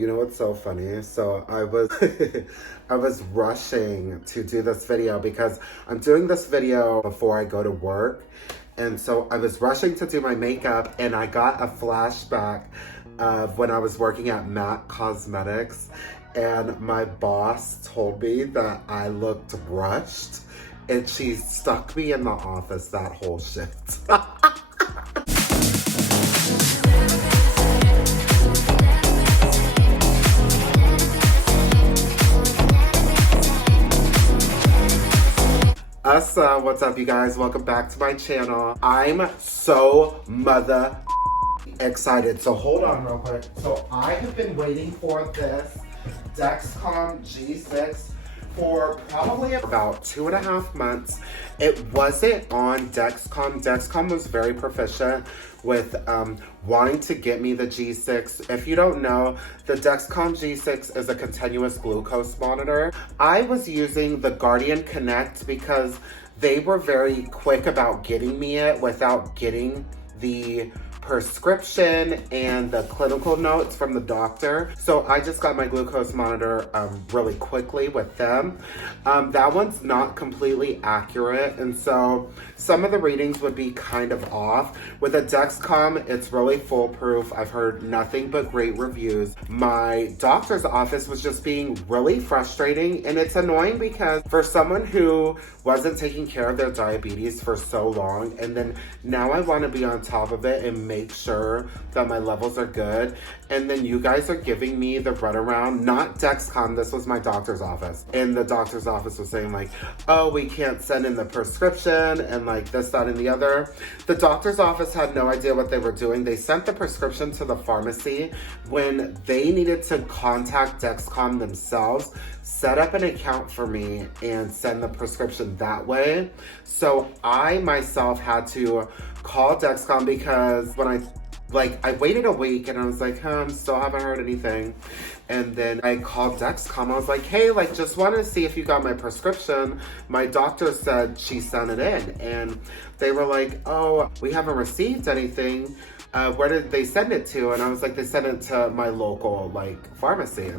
You know what's so funny? So I was I was rushing to do this video because I'm doing this video before I go to work. And so I was rushing to do my makeup and I got a flashback of when I was working at MAC Cosmetics and my boss told me that I looked rushed and she stuck me in the office that whole shift. What's up you guys? Welcome back to my channel. I'm so mother excited. So hold on real quick. So I have been waiting for this Dexcom G6 for probably about 2.5 months. It wasn't on Dexcom. Dexcom was very proficient with wanting to get me the G6. If you don't know, the Dexcom G6 is a continuous glucose monitor. I was using the Guardian Connect because they were very quick about getting me it without getting the prescription and the clinical notes from the doctor. So I just got my glucose monitor really quickly with them. That one's not completely accurate, and so some of the readings would be kind of off. With a Dexcom, it's really foolproof. I've heard nothing but great reviews. My doctor's office was just being really frustrating, and it's annoying because for someone who wasn't taking care of their diabetes for so long, and then now I want to be on top of it and make sure that my levels are good, and then you guys are giving me the runaround. Not Dexcom, this was my doctor's office, and the doctor's office was saying like, oh, we can't send in the prescription and like this, that, and the other. The doctor's office had no idea what they were doing. They sent the prescription to the pharmacy when they needed to contact Dexcom themselves, set up an account for me and send the prescription that way. So I myself had to call Dexcom because when I waited a week and I was like, still haven't heard anything. And then I called Dexcom. I was like, hey, just wanted to see if you got my prescription. My doctor said she sent it in. And they were like, oh, we haven't received anything. Where did they send it to? And I was like, they sent it to my local pharmacy.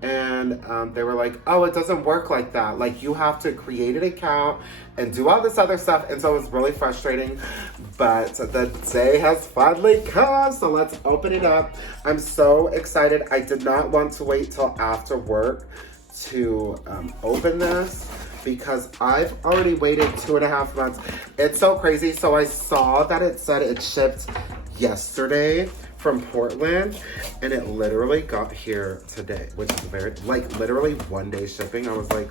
And they were like, oh, it doesn't work like that. You have to create an account and do all this other stuff. And so it was really frustrating, but the day has finally come. So let's open it up. I'm so excited. I did not want to wait till after work to open this because I've already waited 2.5 months. It's so crazy. So I saw that it said it shipped yesterday from Portland, and it literally got here today, which is very, literally 1-day shipping. I was like,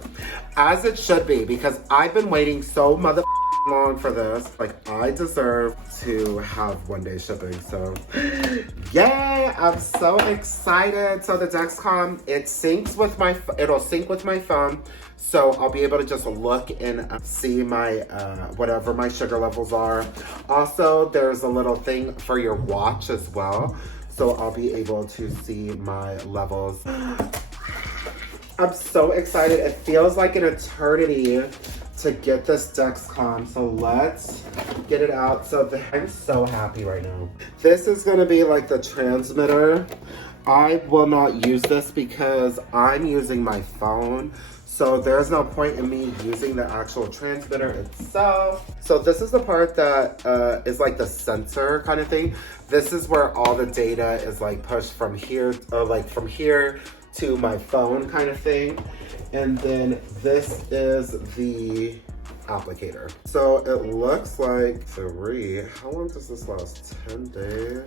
as it should be, because I've been waiting so mother long for this. I deserve to have 1-day shipping. So yay, I'm so excited. So the Dexcom, it'll sync with my phone. So I'll be able to just look and see my, whatever my sugar levels are. Also, there's a little thing for your watch as well. So I'll be able to see my levels. I'm so excited. It feels like an eternity to get this Dexcom. So let's get it out. I'm so happy right now. This is gonna be the transmitter. I will not use this because I'm using my phone. So there's no point in me using the actual transmitter itself. So this is the part that is the sensor kind of thing. This is where all the data is pushed from here, from here to my phone kind of thing. And then this is the applicator. So it looks like 3. How long does this last? 10 days?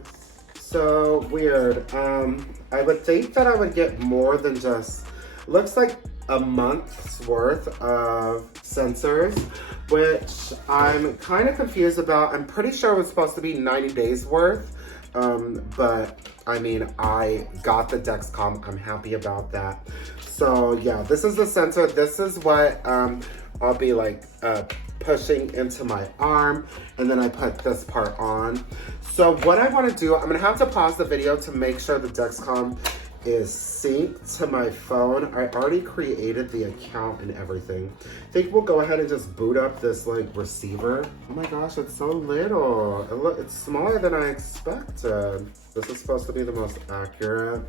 So weird. I would think that I would get more than just, looks like a month's worth of sensors, which I'm kind of confused about. I'm pretty sure it was supposed to be 90 days worth, but I mean, I got the Dexcom. I'm happy about that. So yeah, this is the sensor. This is what I'll be pushing into my arm, and then I put this part on. So what I want to do, I'm gonna have to pause the video to make sure the Dexcom is synced to my phone. I already created the account and everything. I think we'll go ahead and just boot up this receiver. Oh my gosh, it's so little. It's smaller than I expected. This is supposed to be the most accurate.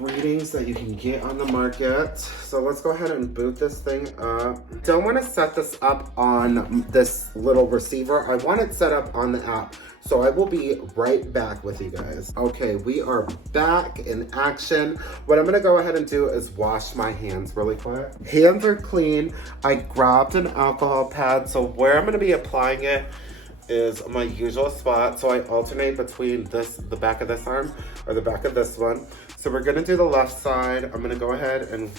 readings that you can get on the market. So let's go ahead and boot this thing up. Don't want to set this up on this little receiver. I want it set up on the app. So I will be right back with you guys. Okay, we are back in action. What I'm gonna go ahead and do is wash my hands really quick. Hands are clean. I grabbed an alcohol pad. So where I'm gonna be applying it is my usual spot. So I alternate between the back of this arm or the back of this one. So we're gonna do the left side. I'm gonna go ahead and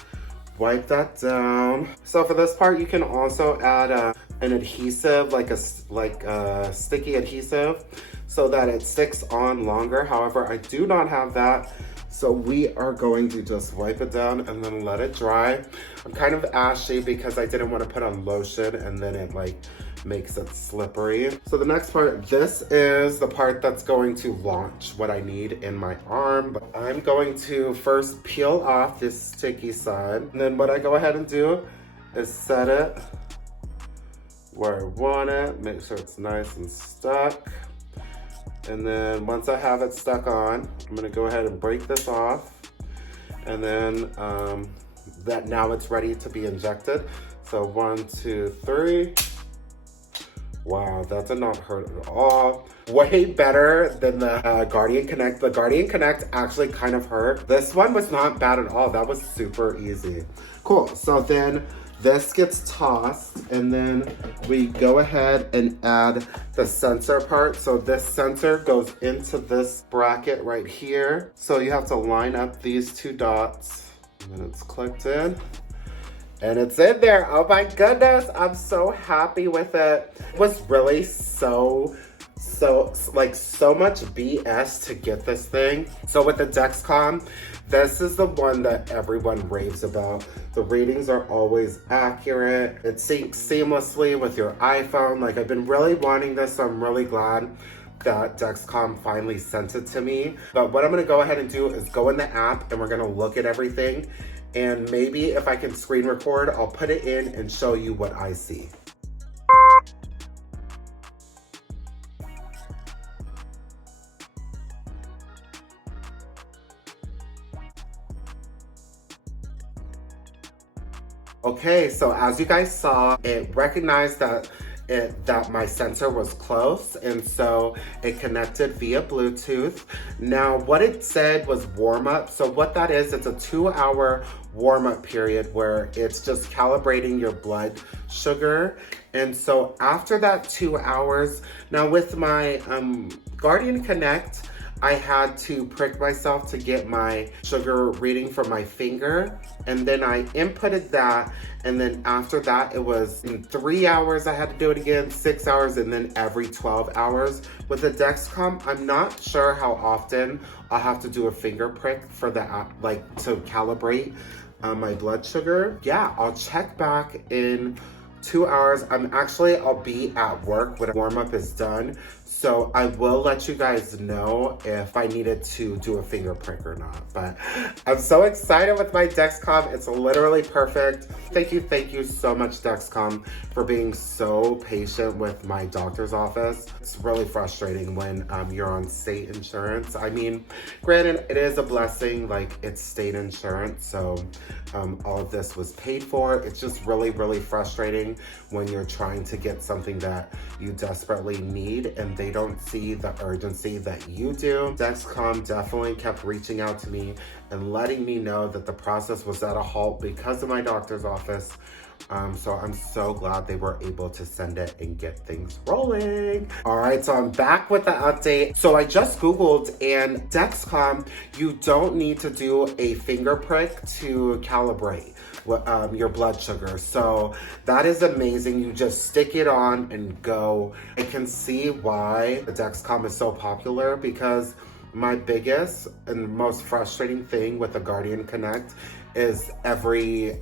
wipe that down. So for this part, you can also add an adhesive, like a sticky adhesive, so that it sticks on longer. However, I do not have that. So we are going to just wipe it down and then let it dry. I'm kind of ashy because I didn't want to put on lotion and then it like makes it slippery. So the next part, this is the part that's going to launch what I need in my arm. But I'm going to first peel off this sticky side. And then what I go ahead and do is set it where I want it, make sure it's nice and stuck. And then once I have it stuck on, I'm gonna go ahead and break this off. And then that now it's ready to be injected. So 1, 2, 3. Wow, that did not hurt at all. Way better than the Guardian Connect. The Guardian Connect actually kind of hurt. This one was not bad at all. That was super easy. Cool, so then this gets tossed and then we go ahead and add the sensor part. So this sensor goes into this bracket right here. So you have to line up these 2 dots and then it's clicked in. And it's in there. Oh my goodness, I'm so happy with it. It was really so much BS to get this thing. So with the Dexcom, this is the one that everyone raves about. The readings are always accurate. It syncs seamlessly with your iPhone. Like, I've been really wanting this, so I'm really glad that Dexcom finally sent it to me. But what I'm gonna go ahead and do is go in the app and we're gonna look at everything. And maybe if I can screen record, I'll put it in and show you what I see. Okay, so as you guys saw, it recognized that my sensor was close, and so it connected via Bluetooth. Now, what it said was warm up. So what that is, it's a 2-hour warm up period where it's just calibrating your blood sugar. And so after that 2 hours, now with my Guardian Connect, I had to prick myself to get my sugar reading from my finger. And then I inputted that. And then after that, it was in 3 hours, I had to do it again, 6 hours, and then every 12 hours. With the Dexcom, I'm not sure how often I'll have to do a finger prick for the app, like to calibrate my blood sugar. Yeah, I'll check back in 2 hours. I'll be at work when warm up is done. So I will let you guys know if I needed to do a finger prick or not. But I'm so excited with my Dexcom. It's literally perfect. Thank you so much, Dexcom, for being so patient with my doctor's office. It's really frustrating when you're on state insurance. I mean, granted, it is a blessing, like it's state insurance, so all of this was paid for. It's just really, really frustrating when you're trying to get something that you desperately need and they don't see the urgency that you do. Dexcom definitely kept reaching out to me and letting me know that the process was at a halt because of my doctor's office. So I'm so glad they were able to send it and get things rolling. All right, so I'm back with the update. So I just Googled, and Dexcom, you don't need to do a finger prick to calibrate your blood sugar. So that is amazing. You just stick it on and go. I can see why the Dexcom is so popular, because my biggest and most frustrating thing with the Guardian Connect is every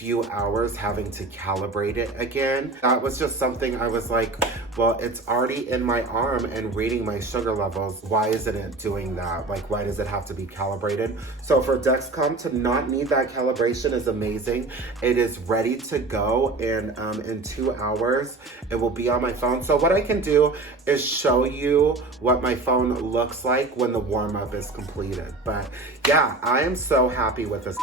few hours having to calibrate it again. That was just something I was like, well, it's already in my arm and reading my sugar levels. Why isn't it doing that? Like, why does it have to be calibrated? So for Dexcom to not need that calibration is amazing. It is ready to go, and in 2 hours, it will be on my phone. So what I can do is show you what my phone looks like when the warm-up is completed. But yeah, I am so happy with this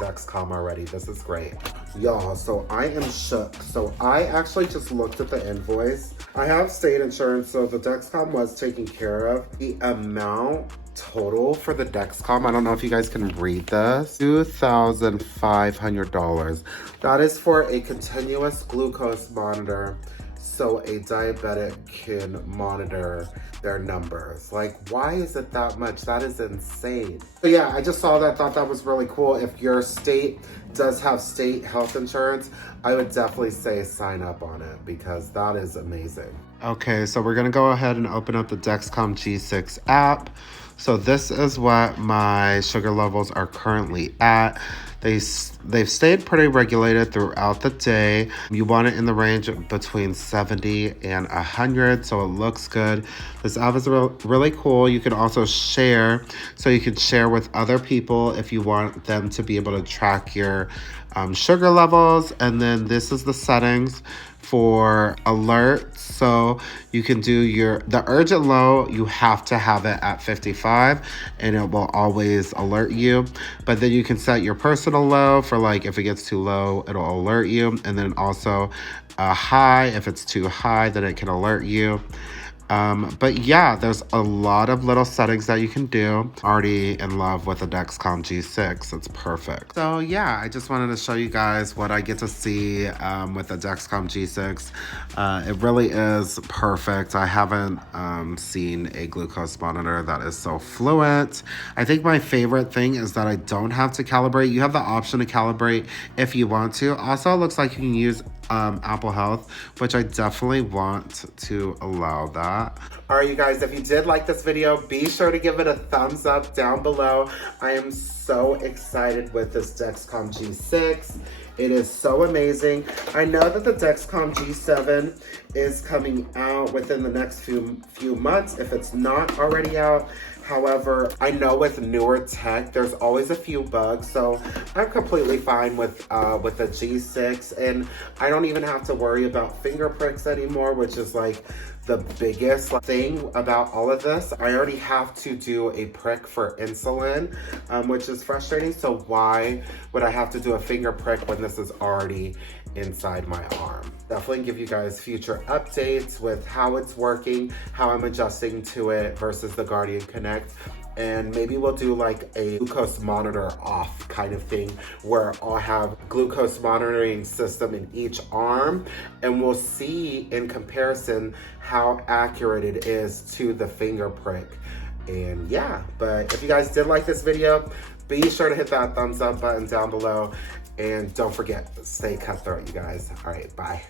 Dexcom already. This is great. Y'all, so I am shook. So I actually just looked at the invoice. I have state insurance, so the Dexcom was taken care of. The amount total for the Dexcom, I don't know if you guys can read this, $2,500. That is for a continuous glucose monitor, so a diabetic can monitor their numbers. Like, why is it that much? That is insane. So yeah, I just saw that, thought that was really cool. If your state does have state health insurance, I would definitely say sign up on it because that is amazing. Okay, so we're gonna go ahead and open up the Dexcom G6 app. So this is what my sugar levels are currently at. They've stayed pretty regulated throughout the day. You want it in the range between 70 and 100, so it looks good. This app is really cool. You can also share, so you can share with other people if you want them to be able to track your sugar levels. And then this is the settings for alerts. So you can do the urgent low, you have to have it at 55 and it will always alert you. But then you can set your personal low for, like, if it gets too low, it'll alert you. And then also a high, if it's too high, then it can alert you. But yeah, there's a lot of little settings that you can do. Already in love with the Dexcom G6. It's perfect. So yeah, I just wanted to show you guys what I get to see with the Dexcom G6. It really is perfect. I haven't seen a glucose monitor that is so fluent. I think my favorite thing is that I don't have to calibrate. You have the option to calibrate if you want to. Also, it looks like you can use Apple Health, which I definitely want to allow that. All right, you guys, if you did like this video, be sure to give it a thumbs up down below. I am so excited with this Dexcom G6. It is so amazing. I know that the Dexcom G7 is coming out within the next few months, if it's not already out. However, I know with newer tech, there's always a few bugs, so I'm completely fine with the G6, and I don't even have to worry about finger pricks anymore, which is like the biggest thing about all of this. I already have to do a prick for insulin, which is frustrating. So why would I have to do a finger prick when this is already inside my arm? Definitely give you guys future updates with how it's working, how I'm adjusting to it versus the Guardian Connect. And maybe we'll do like a glucose monitor off kind of thing where I'll have glucose monitoring system in each arm, and we'll see in comparison how accurate it is to the finger prick. And yeah, but if you guys did like this video, be sure to hit that thumbs up button down below, and don't forget, stay cutthroat, you guys. All right, bye.